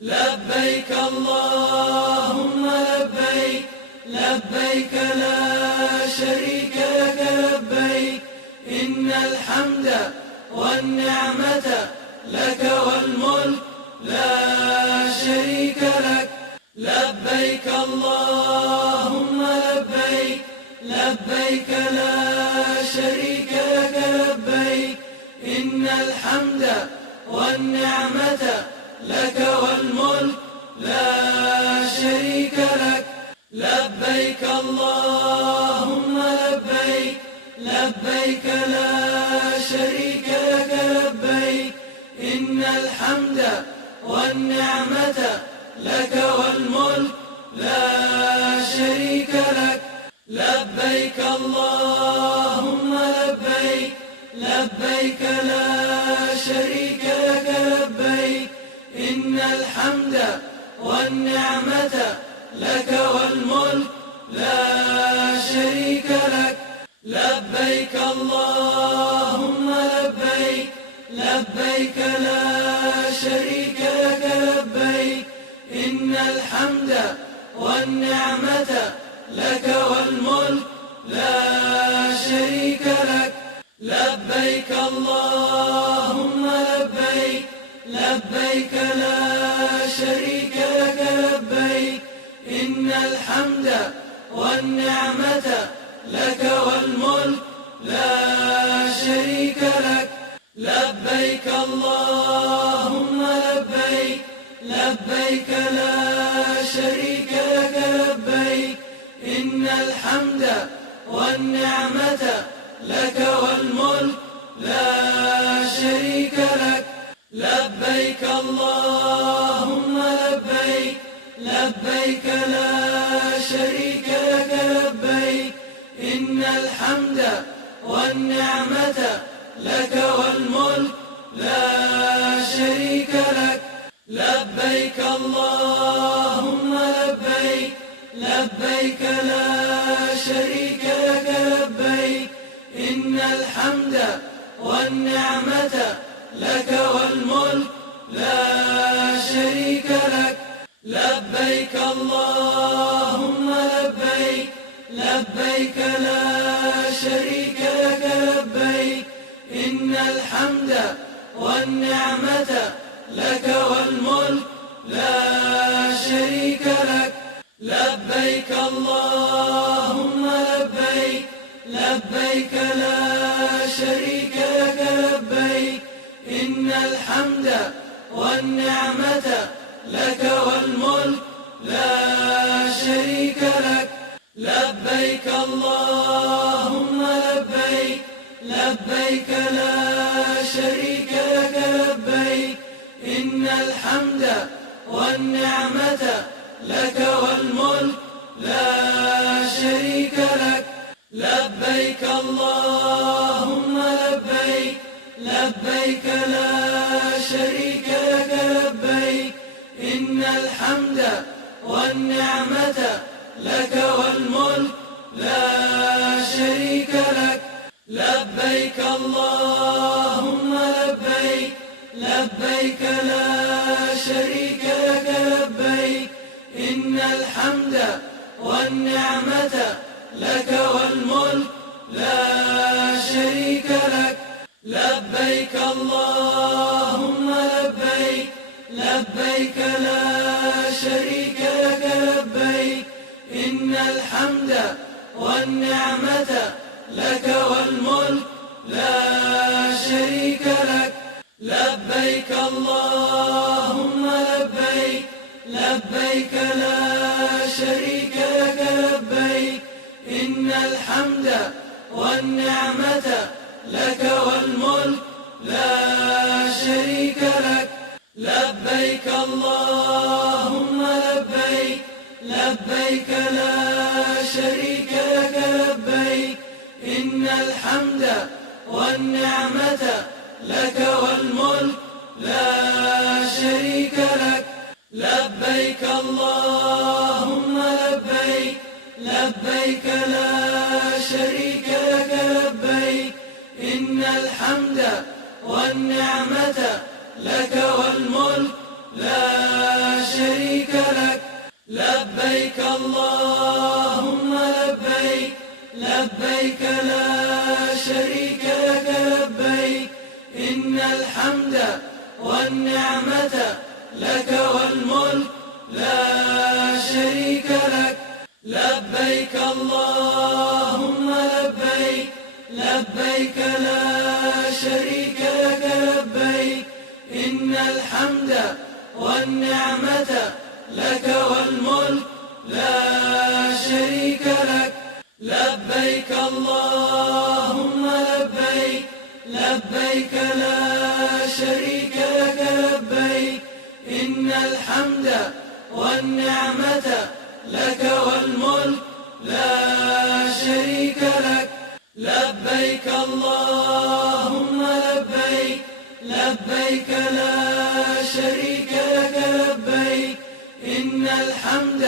لبيك اللهم لبيك، لبيك لا شريك لك لبيك، إن الحمد والنعمة لك والملك لا شريك لك. لبيك اللهم لبيك، لبيك لا شريك لك لبيك، إن الحمد والنعمة لك والملك لا شريك لك. لبيك اللهم لبيك، لبيك لا شريك لك لبيك، إن الحمد والنعمة لك والملك لا شريك لك. لبيك اللهم لبيك، لبيك لا شريك لك لبيك، إن الحمد والنعمة لك والملك لا شريك لك. لبيك اللهم لبيك، لبيك لا شريك لك لبيك، إن الحمد والنعمة لك والملك لا شريك لك. لبيك اللهم لبيك، لبيك لا شريك لك لبيك، إن الحمد والنعمة لك والملك لا شريك لك. لبيك اللهم لبيك، لبيك لا شريك لك لبيك، إن الحمد والنعمة لك والملك لا شريك لك. لبيك اللهم لبيك، لبيك لا شريك لك لبيك، إن الحمد والنعمة لك والملك لا شريك لك. لبيك اللهم لبيك، لبيك لا شريك لك لبيك، إن الحمد والنعمة لك والملك لا شريك لك. لبيك اللهم لبيك، لبيك لا شريك لك لبيك، إن الحمد والنعمة لك والملك لا شريك لك. لبيك اللهم لبيك، لبيك لا شريك لك لبيك، إن الحمد والنعمة لك والملك لا شريك لك. لبيك اللهم لبيك، لبيك لا شريك لك لبيك، إن الحمد والنعمة لك والملك لا شريك لك. لبيك اللهم لبيك، لبيك لا شريك لك لبيك، إن الحمد والنعمة لك والملك لا شريك لك. لبيك اللهم لبيك، لبيك لا شريك لك لبيك، إن الحمد والنعمة لك والملك لا شريك لك. لبيك اللهم لبيك، لبيك لا شريك لك لبيك، إن الحمد والنعمة لك والملك لا شريك لك. لبيك اللهم لبيك، لبيك لا شريك لك لبيك، إن الحمد والنعمة لك والملك لا شريك لك. لبيك اللهم لبيك، لبيك لا شريك لك لبيك، إن الحمد والنعمة لك والملك لا شريك لك. لبيك اللهم لبيك، لبيك لا شريك لك لبيك، إن الحمد والنعمة لك والملك لا شريك لك. لبيك اللهم لبيك، لبيك لا شريك لك لبيك، إن الحمد والنعمة لك والملك لا شريك لك. لبيك اللهم لبيك، لبيك لا شريك لك لبيك، إن الحمد والنعمة لك والملك لا شريك لك. لبيك اللهم لبيك، لبيك لا شريك لك لبيك، إن الحمد والنعمة لك والملك لا شريك لك. لبيك اللهم لبيك، لبيك لا شريك لك لبيك، إن الحمد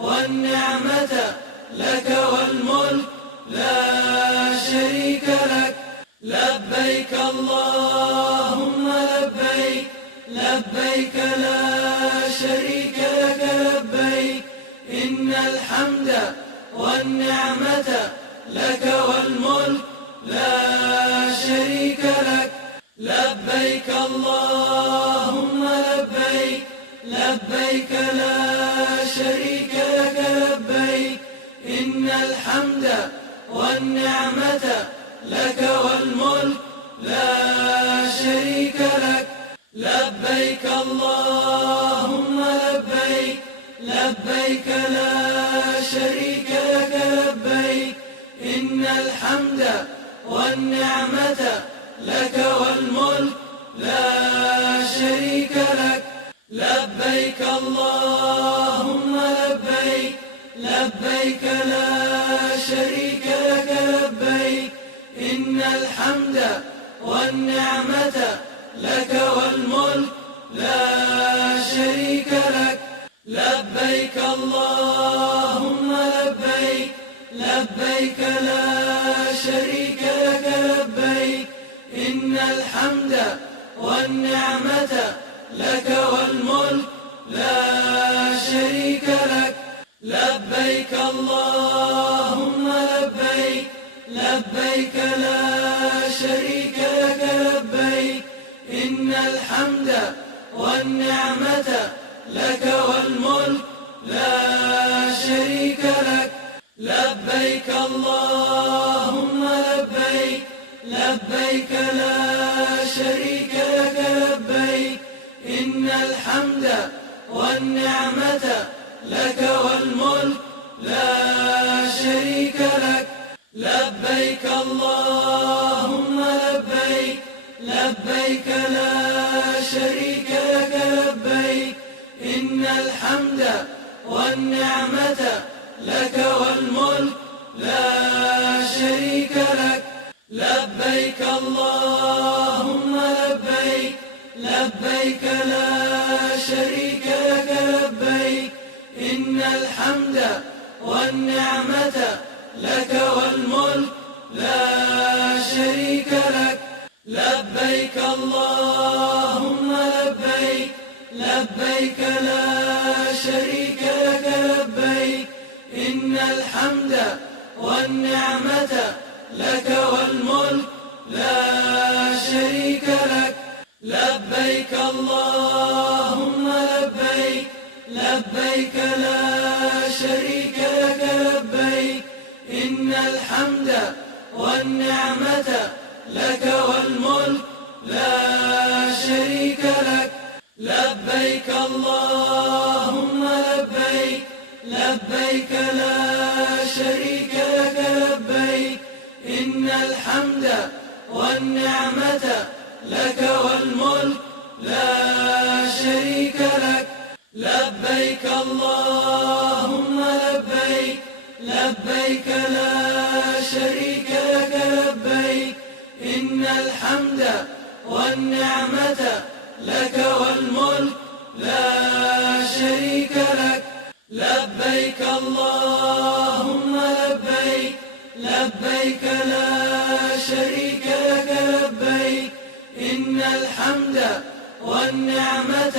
والنعمة لك والملك لا شريك لك. لبيك اللهم لبيك، لبيك لا شريك لك لبيك، إن الحمد والنعمة لك والملك لا شريك لك. لبيك اللهم لبيك، لبيك لا شريك لك لبيك، إن الحمد والنعمة لك والملك لا شريك لك. لبيك اللهم لبيك، لبيك لا شريك لك لبيك، إن الحمد والنعمة لك والملك لا شريك لك. لبيك اللهم لبيك، لبيك لا شريك لك لبيك، إن الحمد والنعمة لك والملك لا شريك لك. لبيك اللهم لبيك، لبيك لا شريك لك لبيك، إن الحمد والنعمة لك والملك لا شريك لك. لبيك اللهم لبيك، لبيك لا شريك لك لبيك، إن الحمد والنعمة لك والملك لا شريك لك. لبيك اللهم لبيك، لبيك لا شريك لك لبيك، إن الحمد والنعمة لك والملك لا شريك لك. لبيك اللهم لبيك، لبيك لا شريك لك لبيك، إن الحمد والنعمة لك والملك لا شريك لك. لبيك اللهم لبيك، لبيك لا شريك لك لبيك، إن الحمد والنعمة لك والملك لا شريك لك. لبيك اللهم لبيك، لبيك لا شريك لك لبيك، إن الحمد والنعمة لك والملك لا شريك لك. لبيك اللهم لبيك، لبيك لا شريك لك لبيك، إن الحمد والنعمة لك والملك لا شريك لك. لبيك اللهم لبيك، لبيك لا شريك لك لبيك، إن الحمد والنعمة لك والملك لا شريك لك. لبيك اللهم لبيك، لبيك لا شريك لك لبيك، إن الحمد والنعمة لك والملك لا شريك لك. لبيك اللهم لبيك، لبيك لا شريك لك لبيك، إن الحمد والنعمة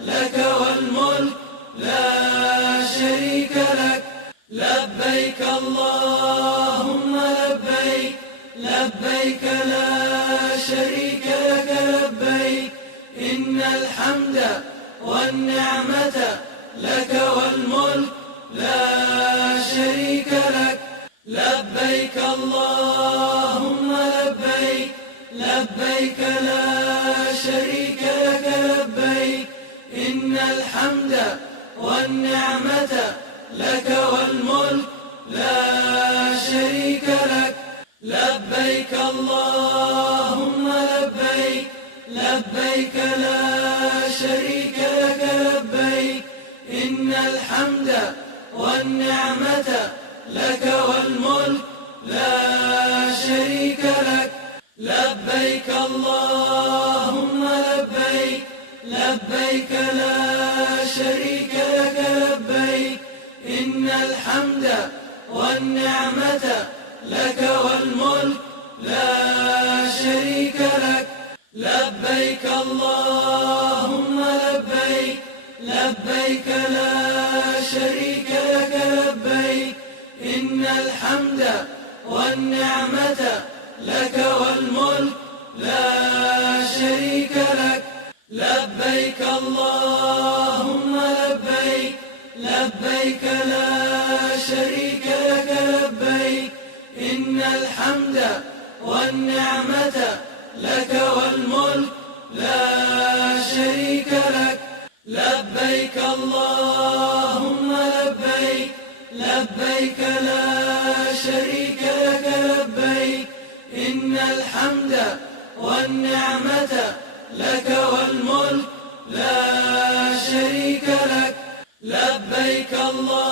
لك والملك لا شريك لك. لبيك اللهم لبيك، لبيك لا شريك لك لبيك، إن الحمد والنعمة لك والملك لا شريك لك. لبيك اللهم لبيك، لبيك لا شريك لك لبيك، إن الحمد والنعمة لك والملك لا شريك لك. لبيك اللهم لبيك، لبيك لا شريك لك لبيك، إن الحمد والنعمة لك والملك لا شريك لك. لبيك اللهم لبيك، لبيك لا شريك لك لبيك، إن الحمد والنعمة لك والملك لا شريك لك. لبيك اللهم لبيك، لبيك لا شريك لك لبيك، إن الحمد والنعمة لك والملك لا شريك لك. لبيك اللهم لبيك، لبيك لا شريك لك لبيك، إن الحمد والنعمة لك والملك لا شريك لك. لبيك اللهم لبيك، لبيك لا شريك لك لبيك، إن الحمد والنعمة لك والملك لا شريك لك. لبيك الله